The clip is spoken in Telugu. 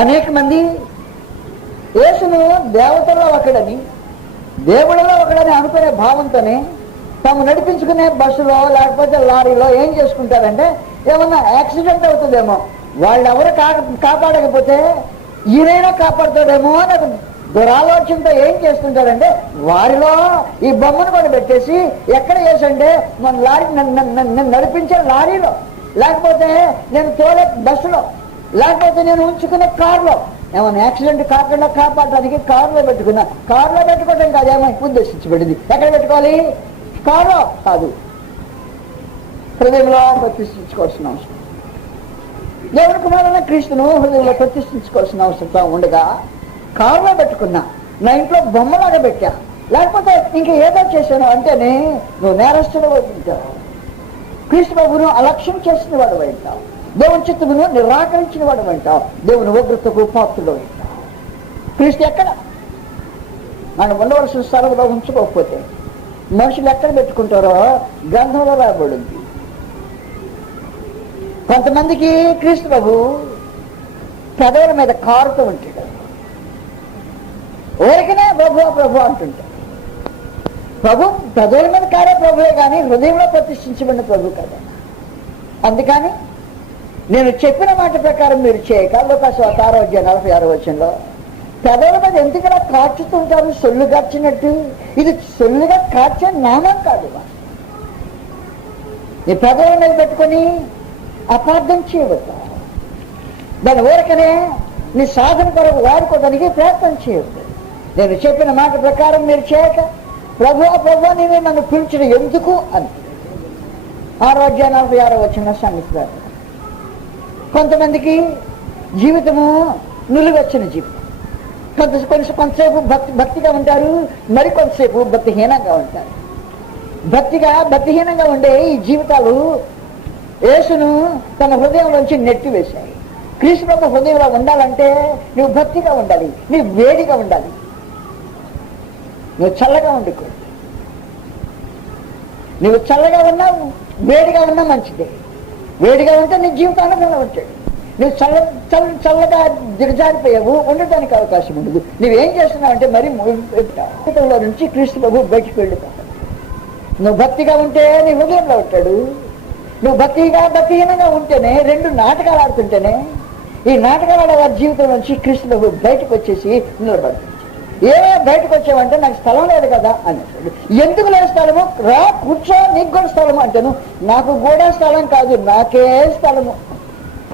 అనేక మంది యేసును దేవతల్లో ఒకడని, దేవుడిలో ఒకడని అనుకునే భావంతోనే తాము నడిపించుకునే బస్సులో లేకపోతే లారీలో ఏం చేసుకుంటారంటే, ఏమన్నా యాక్సిడెంట్ అవుతుందేమో, వాళ్ళెవరు కాపాడకపోతే ఈయనైనా కాపాడుతాడేమో అని దురాలోచనతో ఏం చేస్తుంటారంటే, వారిలో ఈ బొమ్మను కూడా పెట్టేసి ఎక్కడ చేసంటే మన లారీ నన్ను నడిపించే లారీలో, లేకపోతే నేను తోలే బస్సులో, లేకపోతే నేను ఉంచుకునే కారులో, ఏమన్నా యాక్సిడెంట్ కాకుండా కాపాడడానికి కారులో పెట్టుకున్నా. కారులో పెట్టుకోవడం కాదేమో ఉద్దేశించబడింది. ఎక్కడ పెట్టుకోవాలి? కారులో కాదు, హృదయంలో ప్రతిష్ఠించుకోవాల్సిన అవసరం. దేవుని కుమారుడైన క్రీస్తును హృదయంలో ప్రతిష్ఠించుకోవాల్సిన అవసరం ఉండగా కారులో పెట్టుకున్నా, నా ఇంట్లో బొమ్మలాగా పెట్టా, లేకపోతే ఇంకా ఏదో చేశాను అంటేనే నువ్వు నేరస్తుడు ఉంటావు. క్రీస్తు ప్రభువును అలక్ష్యం చేసిన వాడు ఉంటావు. దేవుని చిత్తమును నిరాకరించిన వాడు అంటావు. దేవుని ఉగ్రతకు పాత్రుడు అంటావు. క్రీస్తు ఎక్కడ మనం ఉండవలసిన స్థలంలో ఉంచుకోకపోతే మనుషులు ఎక్కడ పెట్టుకుంటారో గ్రంథంలో రాయబడింది. కొంతమందికి క్రీస్తు ప్రభు పెదవుల మీద కారుతూ ఉంటాడు. ఊరికనే ప్రభు ప్రభు అంటుంటాడు. ప్రభు పెదవుల మీద కారే ప్రభువే కానీ హృదయంలో ప్రతిష్ఠించబడిన ప్రభు కదా. అందుకని నేను చెప్పిన మాట ప్రకారం మీరు చేయక, లోకాసువార్త 6:46 పెదవుల మీద ఎందుకలా కార్చుతుంటారు సొల్లు కార్చినట్టు? ఇది సొల్లుగా కార్చే నామం కాదు. నీ పెదవుల మీద పెట్టుకొని అపార్థం చేయవద్దు. దాని ఊరికనే నీ సాధన కొరకు వాడుకోవడానికి ప్రయత్నం చేయవద్దు. నేను చెప్పిన మాట ప్రకారం మీరు చేయక, ప్రభు ప్రభు నేనే నన్ను పిలిచిన ఎందుకు అని 6:46 సంగతి. కొంతమందికి జీవితము నిలువెచ్చని జీవితం. కొంతసేపు భక్తిగా ఉంటారు, మరి కొంతసేపు భక్తిహీనంగా ఉంటారు. భక్తిహీనంగా ఉండే ఈ జీవితాలు యేసును తన హృదయంలోంచి నెట్టివేశాయి. క్రీస్తు ప్రభు హృదయంలో ఉండాలంటే నువ్వు భక్తిగా ఉండాలి, నువ్వు వేడిగా ఉండాలి, నువ్వు చల్లగా ఉండకూడదు. నువ్వు చల్లగా ఉన్నా వేడిగా ఉన్నా మంచిదే. వేడిగా ఉంటే నీ జీవితాన్ని ఉంటాడు. నువ్వు చల్లగా దిగజారిపోయావు, ఉండటానికి అవకాశం ఉండదు. నువ్వేం చేస్తున్నావు అంటే మరి జీవితంలో నుంచి క్రీస్తు ప్రభు బయటికి వెళ్ళిపోతాడు. నువ్వు భక్తిగా ఉంటే నీ హృదయంలో ఉంటాడు. నువ్వు భక్తిహీనంగా ఉంటేనే, రెండు నాటకాలు ఆడుతుంటేనే ఈ నాటకాలు ఆడే వారి జీవితం నుంచి క్రీస్తు ప్రభు బయటకు వచ్చేసి నిలబడుతుంది. బయటకు వచ్చావంటే నాకు స్థలం లేదు కదా అన్నాడు. ఎందుకు లేదు స్థలము? రా కూర్చో, నీకు కూడా స్థలము అంటాను. నాకు కూడా స్థలం కాదు, నాకే స్థలము.